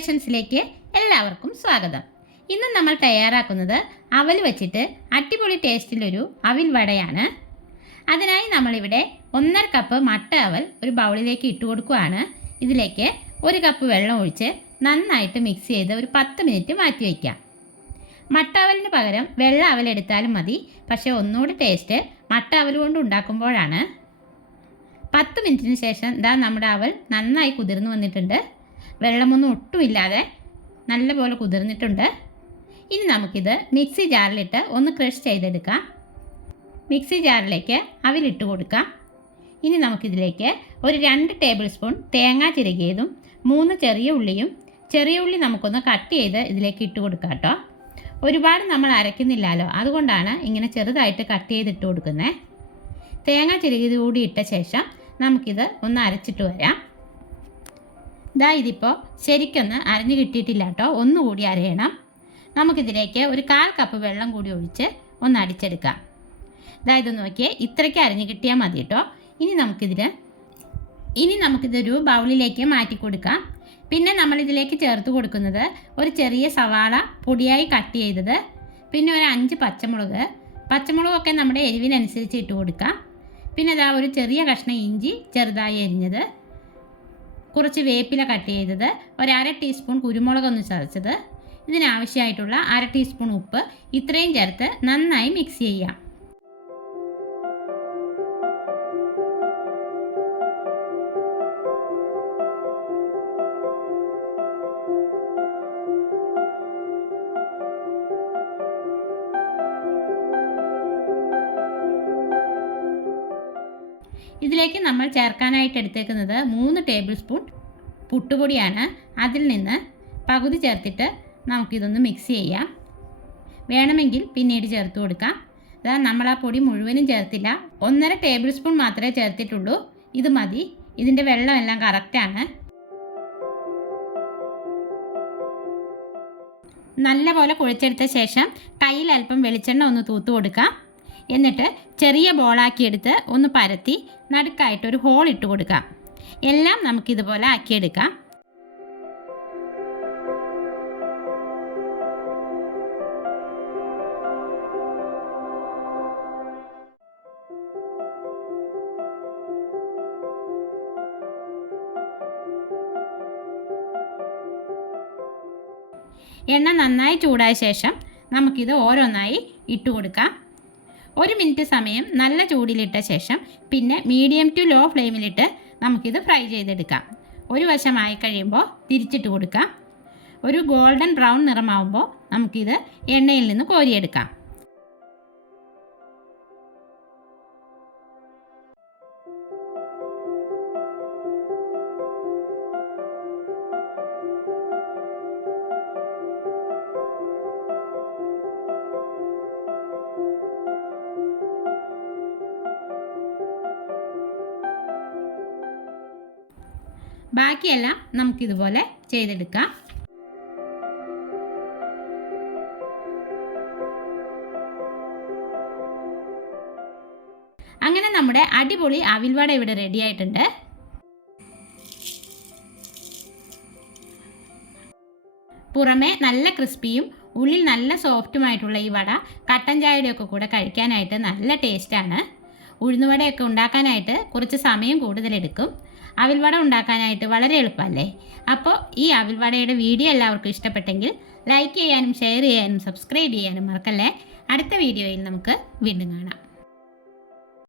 ക്രിയേഷൻസിലേക്ക് എല്ലാവർക്കും സ്വാഗതം. ഇന്ന് നമ്മൾ തയ്യാറാക്കുന്നത് അവൽ വെച്ചിട്ട് അടിപൊളി ടേസ്റ്റിലൊരു അവിൽ വടയാണ്. അതിനായി നമ്മളിവിടെ 1.5 കപ്പ് മട്ട അവൽ ഒരു ബൗളിലേക്ക് ഇട്ട് കൊടുക്കുകയാണ്. ഇതിലേക്ക് 1 കപ്പ് വെള്ളം ഒഴിച്ച് നന്നായിട്ട് മിക്സ് ചെയ്ത് ഒരു 10 മിനിറ്റ് മാറ്റി വയ്ക്കാം. മട്ട അവലിന് പകരം വെള്ള അവൽ എടുത്താലും മതി. പക്ഷേ ഒന്നുകൂടി ടേസ്റ്റ് മട്ട അവൽ കൊണ്ട് ഉണ്ടാക്കുമ്പോഴാണ്. 10 മിനിറ്റിന് ശേഷം നമ്മുടെ അവൽ നന്നായി കുതിർന്നു വന്നിട്ടുണ്ട്. വെള്ളമൊന്നും ഒട്ടുമില്ലാതെ നല്ലപോലെ കുതിർന്നിട്ടുണ്ട്. ഇനി നമുക്കിത് മിക്സി ജാറിലിട്ട് ഒന്ന് ക്രഷ് ചെയ്തെടുക്കാം. മിക്സി ജാറിലേക്ക് അവിലിട്ട് കൊടുക്കാം. ഇനി നമുക്കിതിലേക്ക് ഒരു 2 ടേബിൾ സ്പൂൺ തേങ്ങ ചിരകിയതും 3 ചെറിയ ഉള്ളി നമുക്കൊന്ന് കട്ട് ചെയ്ത് ഇതിലേക്ക് ഇട്ട് കൊടുക്കാം കേട്ടോ. ഒരുപാട് നമ്മൾ അരയ്ക്കുന്നില്ലല്ലോ, അതുകൊണ്ടാണ് ഇങ്ങനെ ചെറുതായിട്ട് കട്ട് ചെയ്തിട്ട് കൊടുക്കുന്നത്. തേങ്ങ ചിരകിയത് കൂടി ഇട്ട ശേഷം നമുക്കിത് ഒന്ന് അരച്ചിട്ട് വരാം. ഇതിപ്പോൾ ശരിക്കൊന്ന് അരഞ്ഞു കിട്ടിയിട്ടില്ല കേട്ടോ, ഒന്നുകൂടി അരയണം. നമുക്കിതിലേക്ക് ഒരു 1/4 കപ്പ് വെള്ളം കൂടി ഒഴിച്ച് ഒന്ന് അടിച്ചെടുക്കാം. ഇത് നോക്കിയേ, ഇത്രയ്ക്ക് അരഞ്ഞു കിട്ടിയാൽ മതി കേട്ടോ. ഇനി നമുക്കിതൊരു ബൗളിലേക്ക് മാറ്റി കൊടുക്കാം. പിന്നെ നമ്മളിതിലേക്ക് ചേർത്ത് കൊടുക്കുന്നത് ഒരു ചെറിയ സവാള പൊടിയായി കട്ട് ചെയ്തത്, പിന്നെ ഒരു 5 പച്ചമുളകൊക്കെ നമ്മുടെ എരിവിനനുസരിച്ച് ഇട്ട് കൊടുക്കാം. പിന്നെ ഒരു ചെറിയ കഷ്ണം ഇഞ്ചി ചെറുതായി അരിഞ്ഞത്, കുറച്ച് വേപ്പില കട്ട് ചെയ്തത്, ഒരു 1/2 ടീസ്പൂൺ കുരുമുളകൊന്ന് ചതച്ചത്, ഇതിനാവശ്യമായിട്ടുള്ള 1/2 ടീസ്പൂൺ ഉപ്പ്, ഇത്രയും ചേർത്ത് നന്നായി മിക്സ് ചെയ്യാം. ഇതിലേക്ക് നമ്മൾ ചേർക്കാനായിട്ട് എടുത്തേക്കുന്നത് 3 ടേബിൾ സ്പൂൺ പുട്ടുപൊടിയാണ്. അതിൽ നിന്ന് പകുതി ചേർത്തിട്ട് നമുക്കിതൊന്ന് മിക്സ് ചെയ്യാം. വേണമെങ്കിൽ പിന്നീട് ചേർത്ത് കൊടുക്കാം. നമ്മൾ ആ പൊടി മുഴുവനും ചേർത്തില്ല, 1.5 ടേബിൾ സ്പൂൺ മാത്രമേ ചേർത്തിട്ടുള്ളൂ. ഇത് മതി, ഇതിൻ്റെ വെള്ളം എല്ലാം കറക്റ്റാണ്. നല്ലപോലെ കുഴച്ചെടുത്ത ശേഷം കയ്യിൽ അല്പം വെളിച്ചെണ്ണ ഒന്ന് തൂത്ത് കൊടുക്കാം. എന്നിട്ട് ചെറിയ ബോളാക്കിയെടുത്ത് ഒന്ന് പരത്തി നടുക്കായിട്ടൊരു ഹോൾ ഇട്ട് കൊടുക്കാം. എല്ലാം നമുക്കിതുപോലെ ആക്കിയെടുക്കാം. എണ്ണ നന്നായി ചൂടായ ശേഷം നമുക്കിത് ഓരോന്നായി ഇട്ട് കൊടുക്കാം. 1 മിനിറ്റ് സമയം നല്ല ചൂടിലിട്ട ശേഷം പിന്നെ മീഡിയം ടു ലോ ഫ്ലെയിമിലിട്ട് നമുക്കിത് ഫ്രൈ ചെയ്തെടുക്കാം. ഒരു വശമായി കഴിയുമ്പോൾ തിരിച്ചിട്ട് കൊടുക്കാം. ഒരു ഗോൾഡൻ ബ്രൗൺ നിറമാവുമ്പോൾ നമുക്കിത് എണ്ണയിൽ നിന്ന് കോരിയെടുക്കാം. ബാക്കിയെല്ലാം നമുക്കിതുപോലെ ചെയ്തെടുക്കാം. അങ്ങനെ നമ്മുടെ അടിപൊളി അവിൽ വട ഇവിടെ റെഡി ആയിട്ടുണ്ട്. പുറമേ നല്ല ക്രിസ്പിയും ഉള്ളിൽ നല്ല സോഫ്റ്റുമായിട്ടുള്ള ഈ വട കട്ടൻ ചായയുടെയൊക്കെ കൂടെ കഴിക്കാനായിട്ട് നല്ല ടേസ്റ്റാണ്. ഉഴുന്നുവടയൊക്കെ ഉണ്ടാക്കാനായിട്ട് കുറച്ച് സമയം കൂടുതലെടുക്കും. അവിൽവട ഉണ്ടാക്കാനായിട്ട് വളരെ എളുപ്പമല്ലേ? അപ്പോൾ ഈ അവിൽവടയുടെ വീഡിയോ എല്ലാവർക്കും ഇഷ്ടപ്പെട്ടെങ്കിൽ ലൈക്ക് ചെയ്യാനും ഷെയർ ചെയ്യാനും സബ്സ്ക്രൈബ് ചെയ്യാനും മറക്കല്ലേ. അടുത്ത വീഡിയോയിൽ നമുക്ക് വീണ്ടും കാണാം.